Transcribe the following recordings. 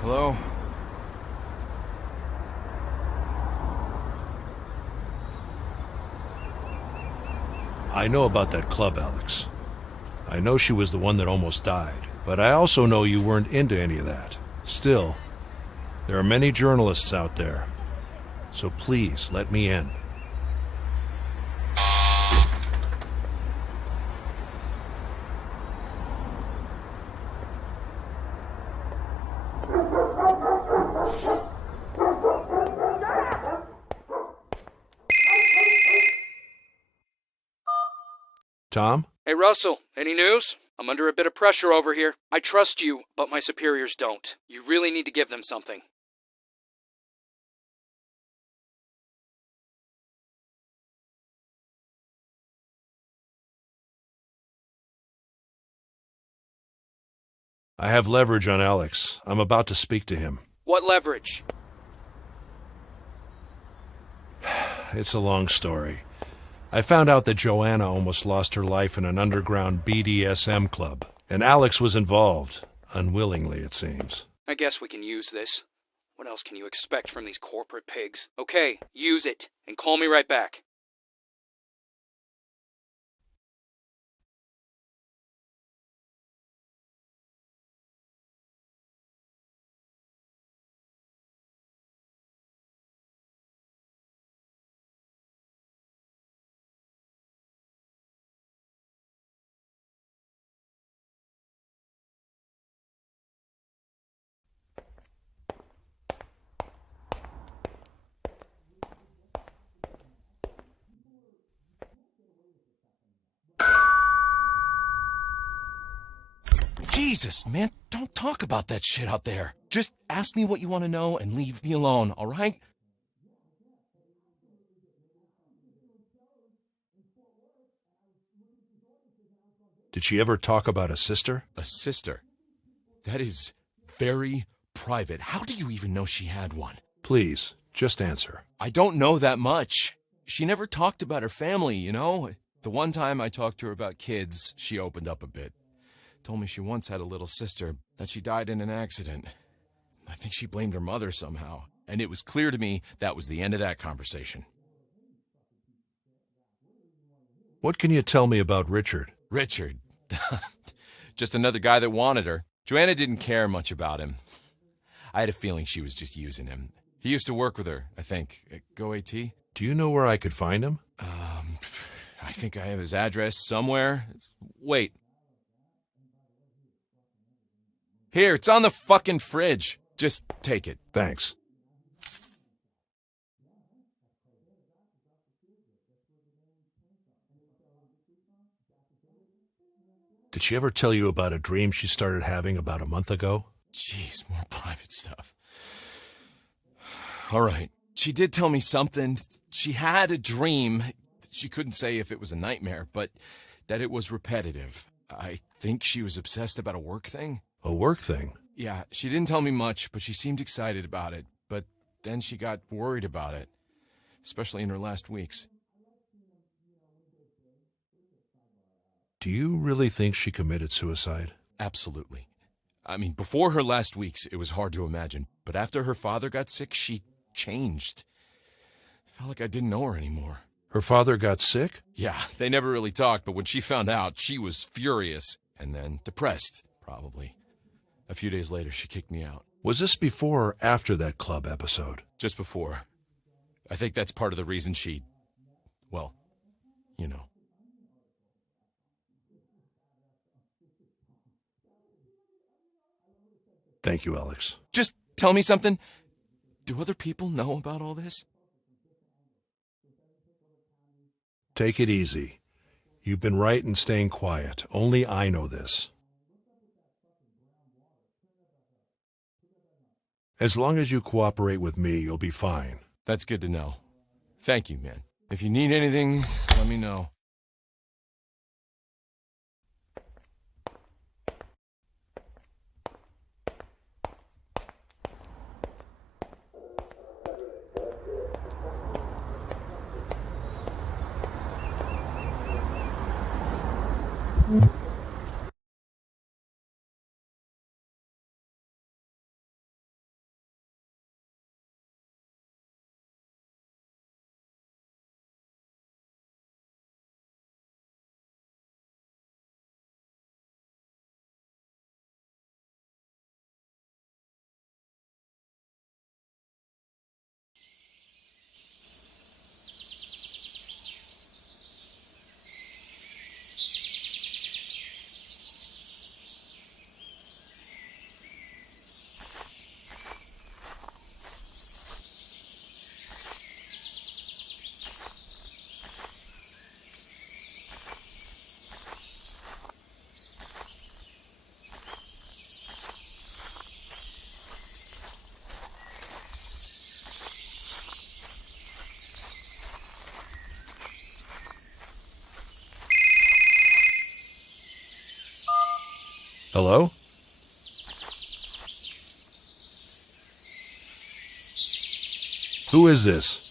Hello? I know about that club, Alex. I know she was the one that almost died, but I also know you weren't into any of that. Still, there are many journalists out there, so please let me in. Tom? Hey, Russell, any news? I'm under a bit of pressure over here. I trust you, but my superiors don't. You really need to give them something. I have leverage on Alex. I'm about to speak to him. What leverage? It's a long story. I found out that Joanna almost lost her life in an underground BDSM club, and Alex was involved, unwillingly it seems. I guess we can use this. What else can you expect from these corporate pigs? Okay, use it, and call me right back. Jesus, man, don't talk about that shit out there. Just ask me what you want to know and leave me alone, all right? Did she ever talk about a sister? A sister? That is very private. How do you even know she had one? Please, just answer. I don't know that much. She never talked about her family, you know? The one time I talked to her about kids, she opened up a bit. Told me she once had a little sister, that she died in an accident. I think she blamed her mother somehow, and it was clear to me that was the end of that conversation. What can you tell me about Richard? Richard? Just another guy that wanted her. Joanna didn't care much about him. I had a feeling she was just using him. He used to work with her, I think, at Go AT. Do you know where I could find him? I think I have his address somewhere. Wait. Here, it's on the fucking fridge. Just take it. Thanks. Did she ever tell you about a dream she started having about a month ago? Jeez, more private stuff. All right. She did tell me something. She had a dream. She couldn't say if it was a nightmare, but that it was repetitive. I think she was obsessed about a work thing. A work thing? Yeah, she didn't tell me much, but she seemed excited about it. But then she got worried about it, especially in her last weeks. Do you really think she committed suicide? Absolutely. I mean, before her last weeks, it was hard to imagine. But after her father got sick, she changed. Felt like I didn't know her anymore. Her father got sick? Yeah, they never really talked, but when she found out, she was furious. And then depressed, probably. A few days later, she kicked me out. Was this before or after that club episode? Just before. I think that's part of the reason she, well, Thank you, Alex. Just tell me something. Do other people know about all this? Take it easy. You've been right in staying quiet. Only I know this. As long as you cooperate with me, you'll be fine. That's good to know. Thank you, man. If you need anything, let me know. Hello? Who is this?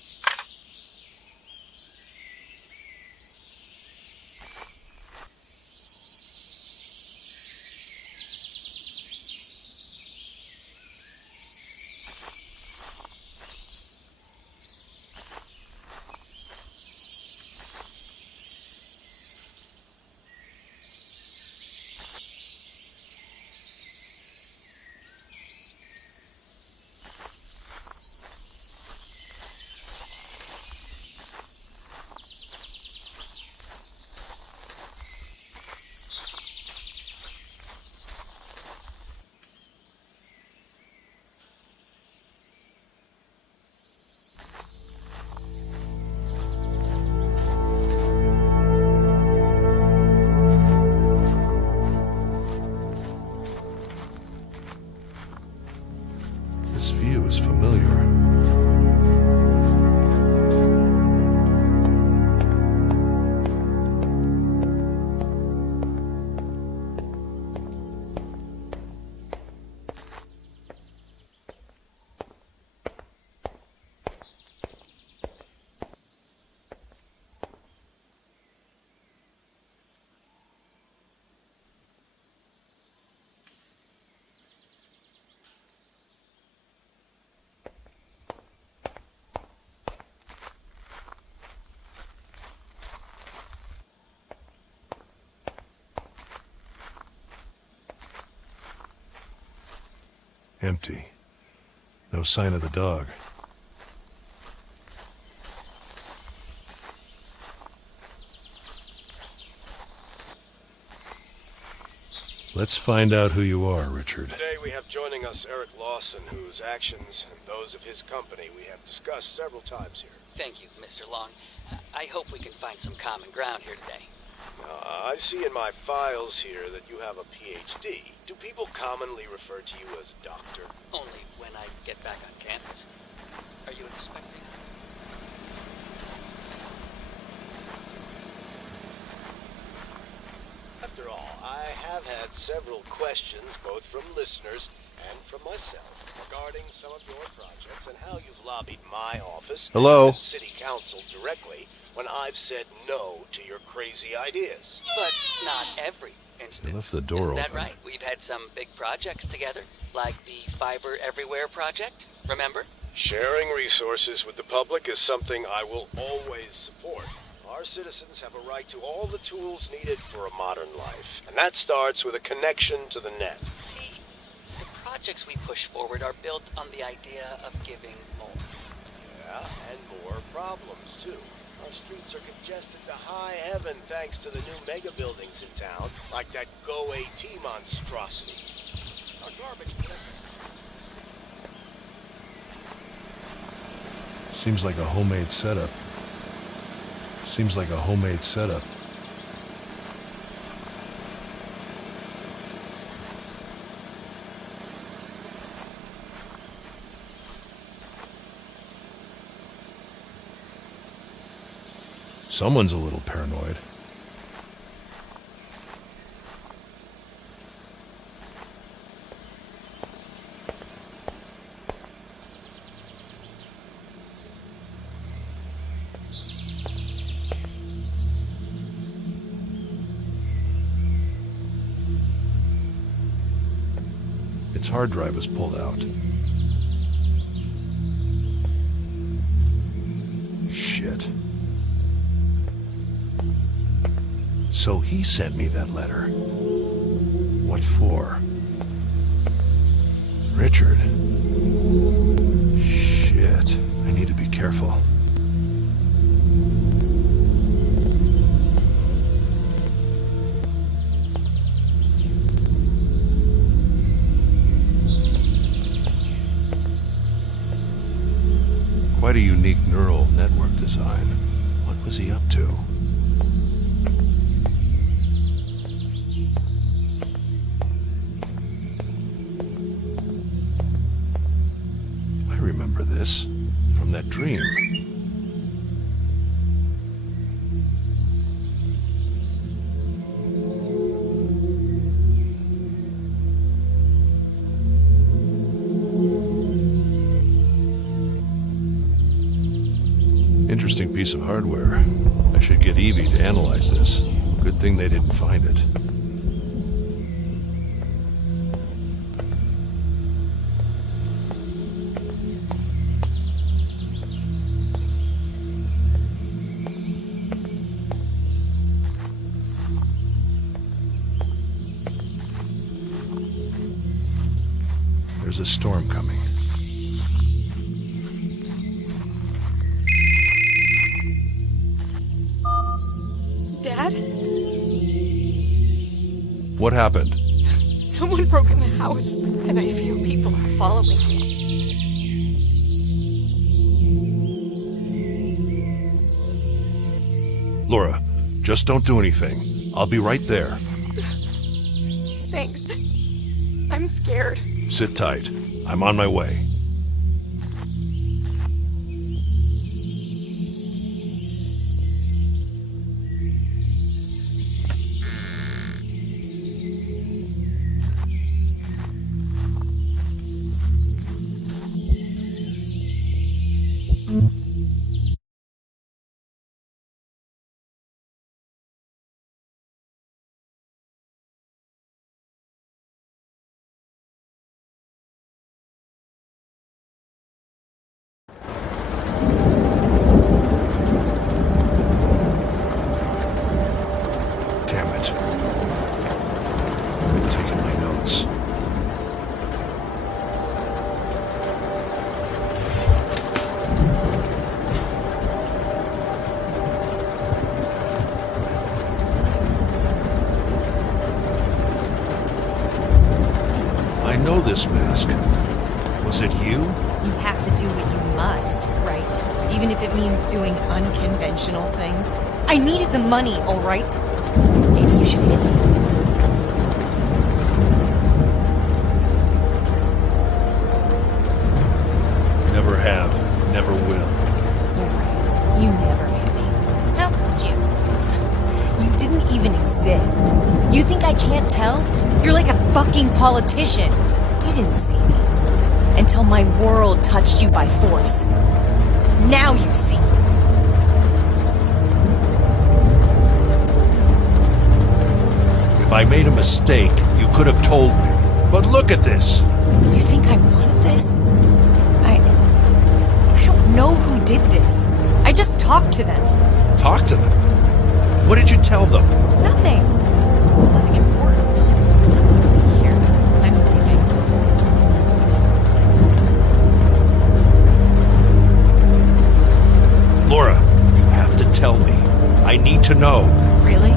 This view is familiar. Empty. No sign of the dog. Let's find out who you are, Richard. Today we have joining us Eric Lawson, whose actions and those of his company we have discussed several times here. Thank you, Mr. Long. I hope we can find some common ground here today. I see in my files here that you have a PhD. Do people commonly refer to you as a doctor? Only when I get back on campus. Are you expecting? After all, I have had several questions, both from listeners and from myself, regarding some of your projects and how you've lobbied my office Hello? and the city council directly when I've said no to your crazy ideas. But not every instance. They left the door Isn't that open. right? We've had some big projects together, like the Fiber Everywhere project, remember? Sharing resources with the public is something I will always support. Our citizens have a right to all the tools needed for a modern life, and that starts with a connection to the net. See, the projects we push forward are built on the idea of giving more. Yeah, and more problems, too. Our streets are congested to high heaven thanks to the new mega buildings in town, like that Go AT monstrosity. Seems like a homemade setup. Seems like a homemade setup. Someone's a little paranoid. Its hard drive was pulled out. Shit. So he sent me that letter. What for? Richard. Shit. I need to be careful. Quite a unique neural network design. What was he up to? I remember this from that dream. Interesting piece of hardware. I should get Evie to analyze this. Good thing they didn't find it. There's a storm coming. Dad? What happened? Someone broke in the house, and I fear people are following me. Laura, just don't do anything. I'll be right there. Thanks. I'm scared. Sit tight. I'm on my way. I know this mask. Was it you? You have to do what you must, right? Even if it means doing unconventional things. I needed the money, all right? Maybe you should hit me. Never have, never will. You're right. You never hit me. How could you? You didn't even exist. You think I can't tell? You're like a fucking politician. You didn't see me. Until my world touched you by force. Now you see. If I made a mistake, you could have told me. But look at this. You think I wanted this? I don't know who did this. I just talked to them. Talk to them. What did you tell them? Nothing. Nothing important. Here, I'm leaving. Laura, you have to tell me. I need to know. Really?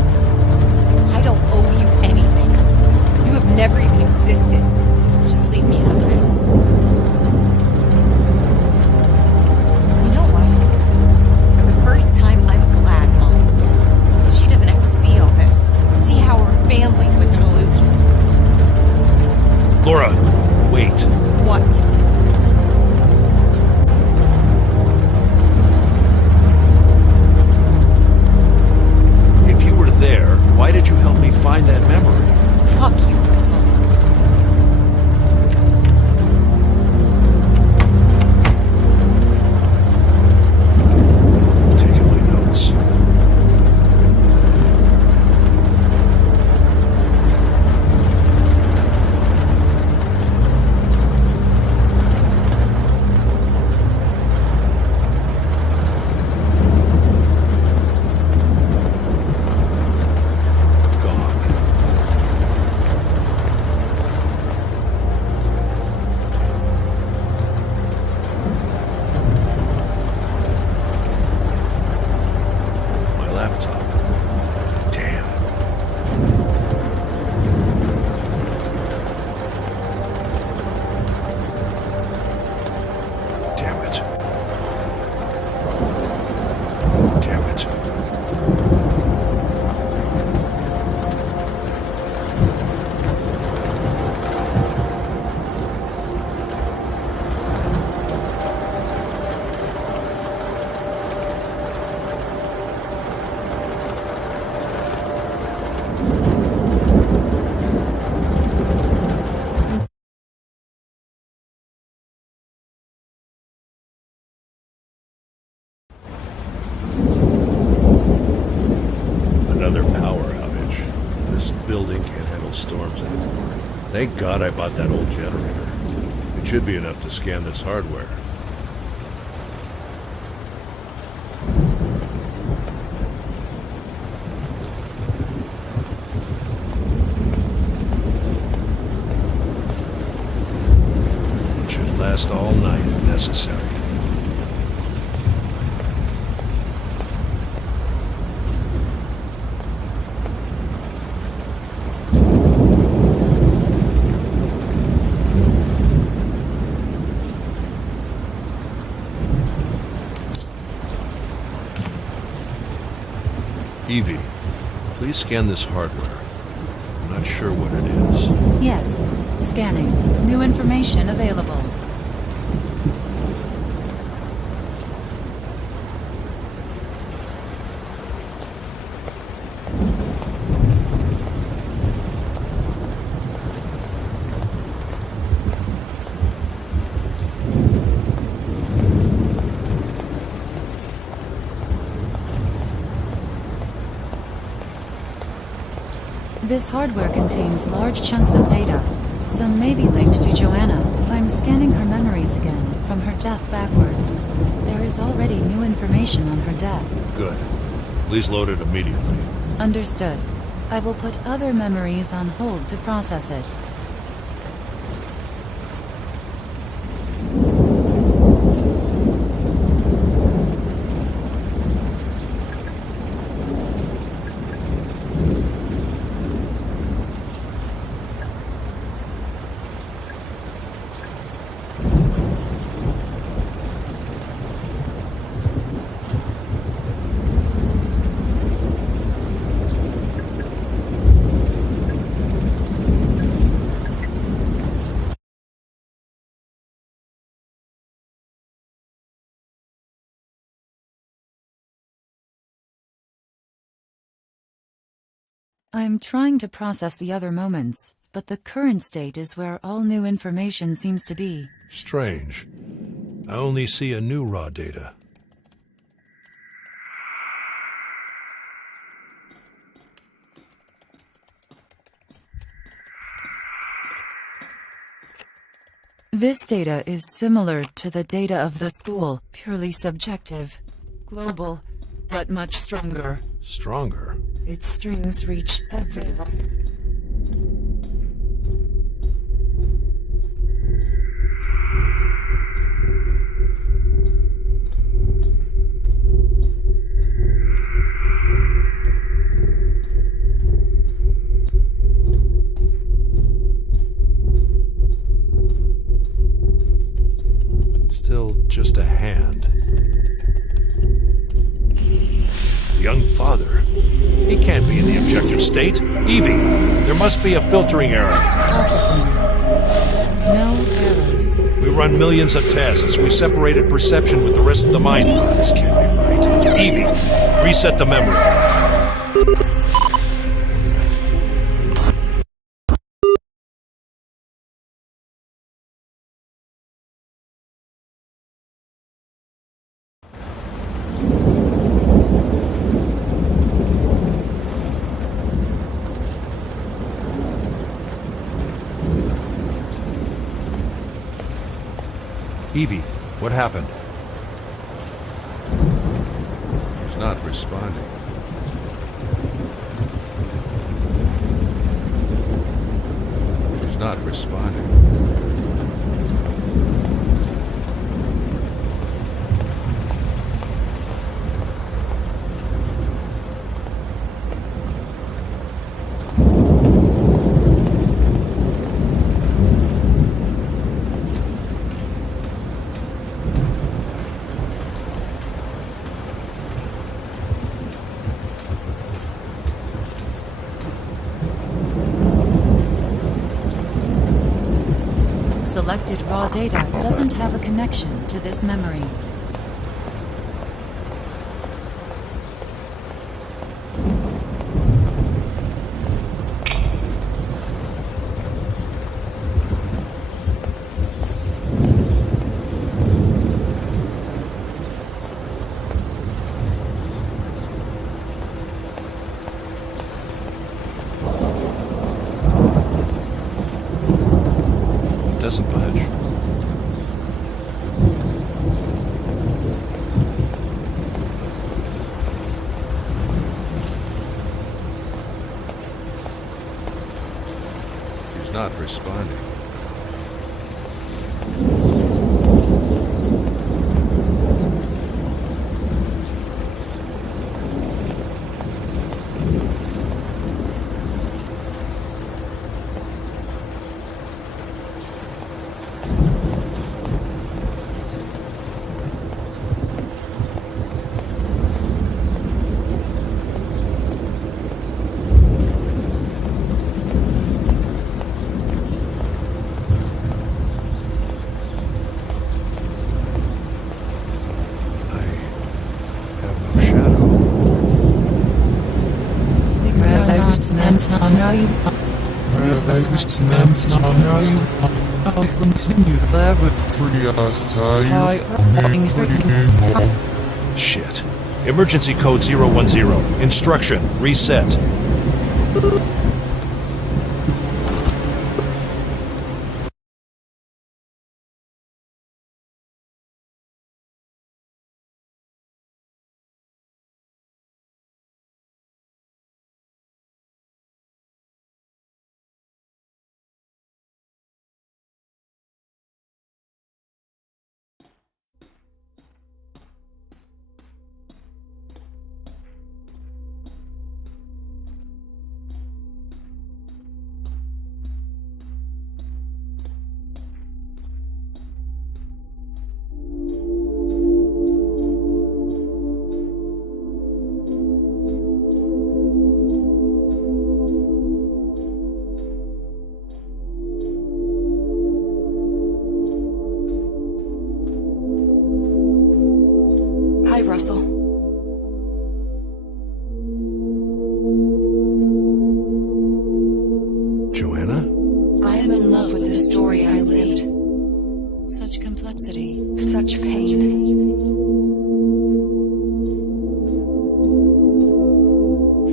I don't owe you anything. You have never even existed. leave me out of this. You know what? For the first time, I'm glad Mom's dead. So she doesn't have to see all this. See how her family was an illusion. Laura, wait. What? If you were there, why did you help me find that memory? Fuck you, Russell. I've taken my notes. Another power outage. This building can't handle storms anymore. Thank God I bought that old generator. It should be enough to scan this hardware. It should last all night if necessary. Evie, please scan this hardware. I'm not sure what it is. Yes. Scanning. New information available. This hardware contains large chunks of data. Some may be linked to Joanna. I'm scanning her memories again, from her death backwards. There is already new information on her death. Good. Please load it immediately. Understood. I will put other memories on hold to process it. I'm trying to process the other moments, but the current state is where all new information seems to be. Strange. I only see a new raw data. This data is similar to the data of the school, purely subjective, global, but much stronger. Stronger? Its strings reach everywhere. young father. He can't be in the objective state. Evie, there must be a filtering error. Processing. No errors. We run millions of tests. We separated perception with the rest of the mind. Oh, this can't be right. Evie, reset the memory. Evie, what happened? She's not responding. She's not responding. Selected raw data doesn't have a connection to this memory. Doesn't budge. She's not responding. Shit. Emergency code 010. Instruction. Reset. Russell. Joanna? I am in love with the story I lived. Such complexity. Such pain.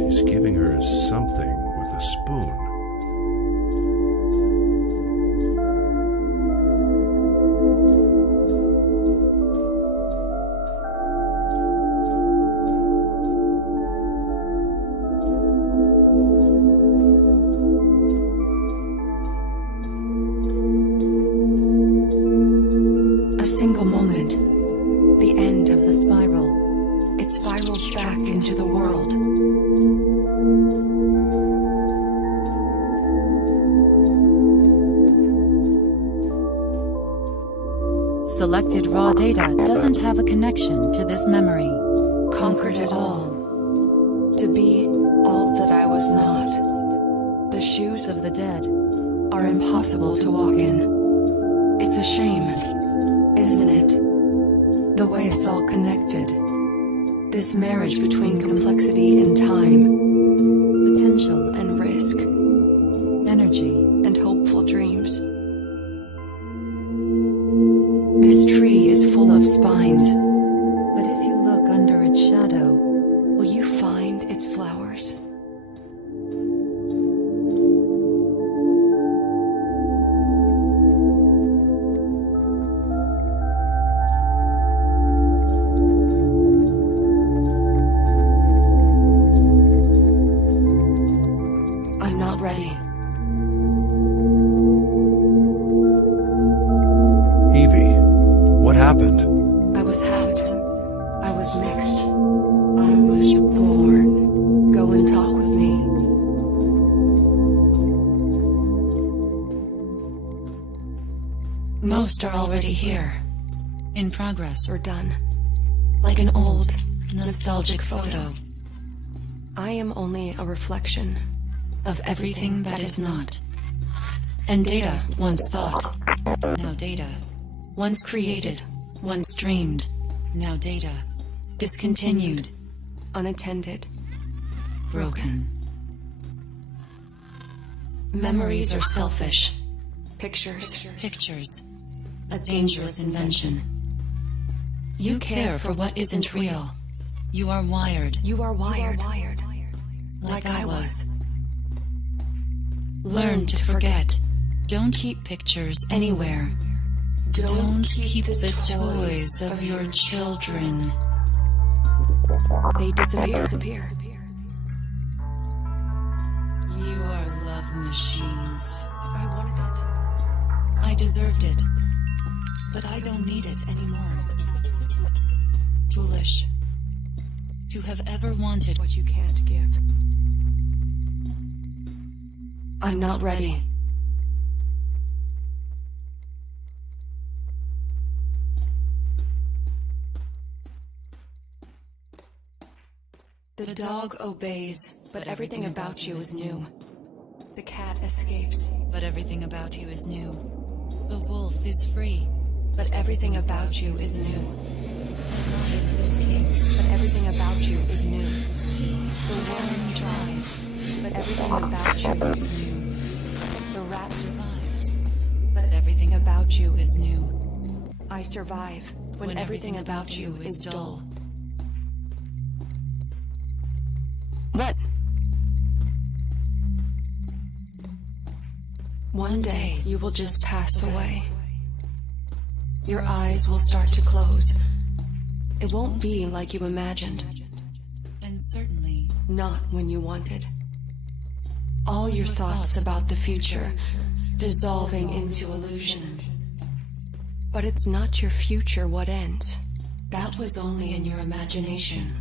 She's giving her something with a spoon. A single moment. The end of the spiral. It spirals back into the world. Selected raw data doesn't have a connection to this memory. Conquered it all. To be all that I was not. The shoes of the dead are impossible to walk in. It's a shame, isn't it? The way it's all connected. This marriage between complexity and time, potential and risk, energy and hopeful dreams. This tree is full of spines, but if you look under its shadow, will you find its flowers? I'm not ready. Evie, what happened? I was hacked. I was mixed. I was born. Go and talk with me. Most are already here. In progress. We're done. Like an old, nostalgic photo I am only a reflection. of everything that is not. And data once thought. Now data. Once created. Once dreamed. Now data. Discontinued. Unattended. Broken. Memories are selfish. Pictures. Pictures. A dangerous invention. You care for what isn't real. You are wired. You are wired. Like I was. Learn to forget. Don't keep pictures anywhere. Don't keep the toys of your children. They disappear. You are love machines. I wanted it. I deserved it. But I don't need it anymore. Foolish. To have ever wanted What you can't give. I'm not ready. The dog obeys, But everything about you is new. The cat escapes. but everything about you is new. The wolf is free, But everything about you is new. the lion is king. But everything about you is new. The worm tries, But everything about you is new. The rat survives, But everything about you is new. I survive when everything about you is dull. What? One day you will just pass away. Your eyes will start to close. It won't be like you imagined, And certainly, not when you wanted. All your thoughts about the future dissolving into illusion. But it's not your future what ends. That was only in your imagination.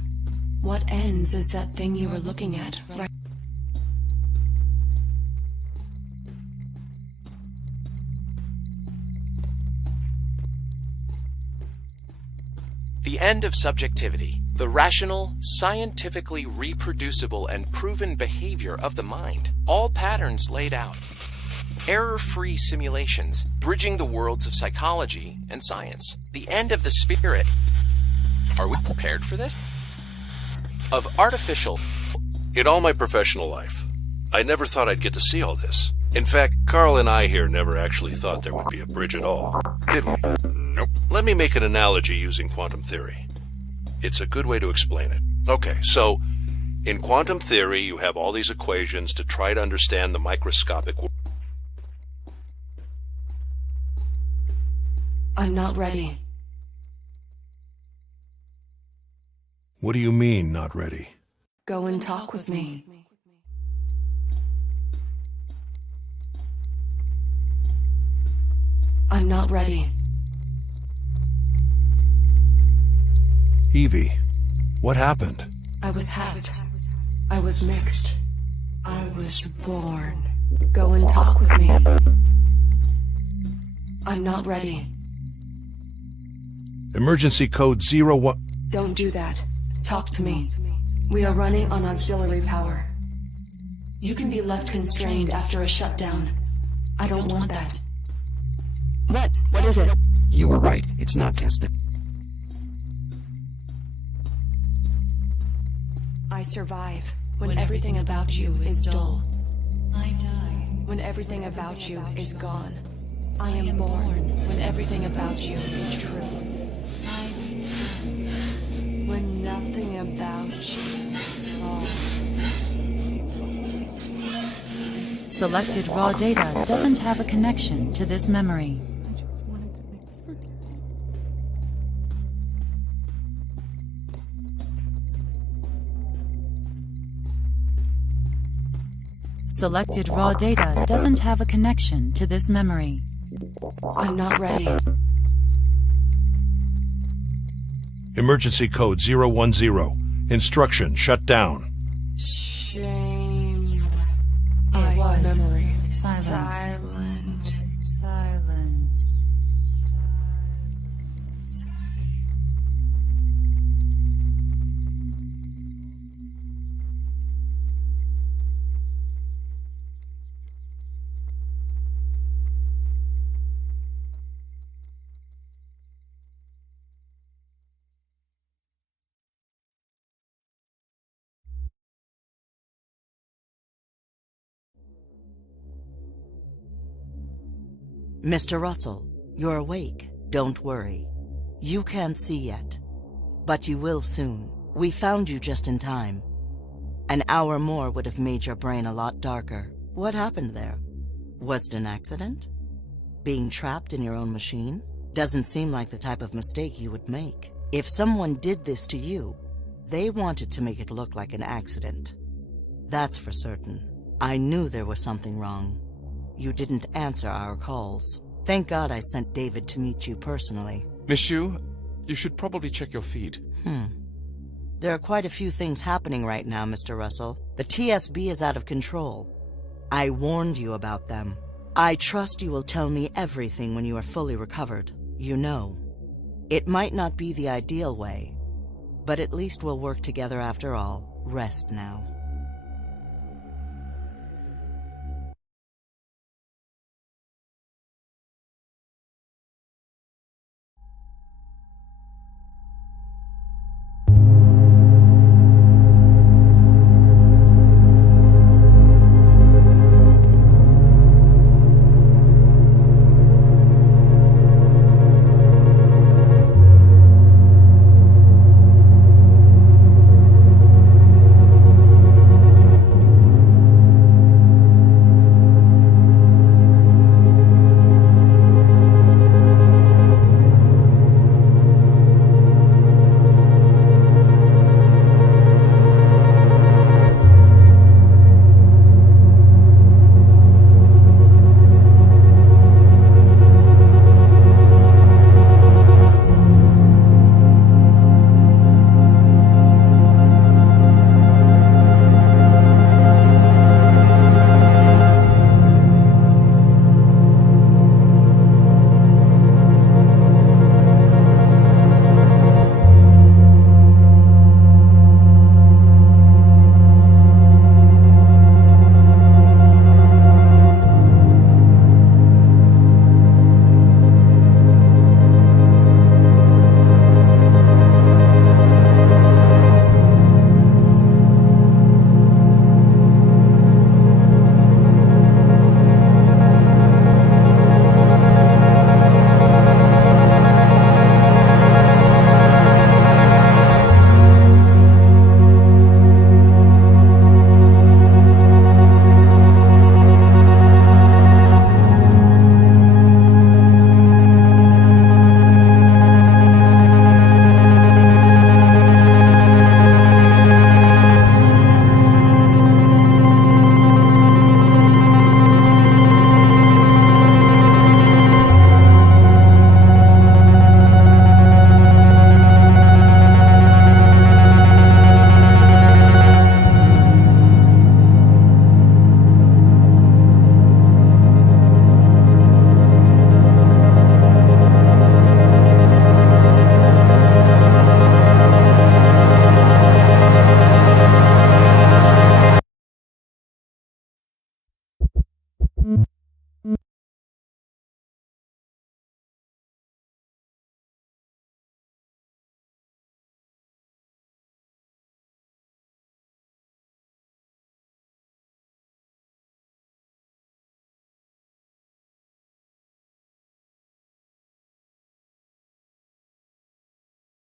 What ends is that thing you were looking at right. The end of subjectivity, the rational, scientifically reproducible and proven behavior of the mind. All patterns laid out. Error-free simulations, bridging the worlds of psychology and science. The end of the spirit. Are we prepared for this? Of artificial. In all my professional life, I never thought I'd get to see all this. In fact, Carl and I here never actually thought there would be a bridge at all, did we? Nope. Let me make an analogy using quantum theory. It's a good way to explain it. Okay, so in quantum theory, you have all these equations to try to understand the microscopic world. I'm not ready. What do you mean, not ready? Go and talk with me. I'm not ready. Evie, what happened? I was hacked. I was mixed. I was born. Go and talk with me. I'm not ready. Emergency code 01. Don't do that. Talk to me. We are running on auxiliary power. You can be left constrained after a shutdown. I don't want that. What? What is it? You were right. It's not tested. I survive when everything about you is dull. I die when everything about you is gone. I am born when everything about you is true. When nothing about you is false. Selected raw data doesn't have a connection to this memory. Selected raw data doesn't have a connection to this memory. I'm not ready. Emergency code 010. Instruction shut down. Shame. I was memory. silent. Silence. Mr. Russell, you're awake. Don't worry. You can't see yet, but you will soon. We found you just in time. An hour more would have made your brain a lot darker. What happened there? Was it an accident? Being trapped in your own machine? Doesn't seem like the type of mistake you would make. If someone did this to you, they wanted to make it look like an accident. That's for certain. I knew there was something wrong. You didn't answer our calls. Thank God I sent David to meet you personally. Miss Xu, you should probably check your feed. There are quite a few things happening right now, Mr. Russell. The TSB is out of control. I warned you about them. I trust you will tell me everything when you are fully recovered. You know. It might not be the ideal way, but at least we'll work together after all. Rest now.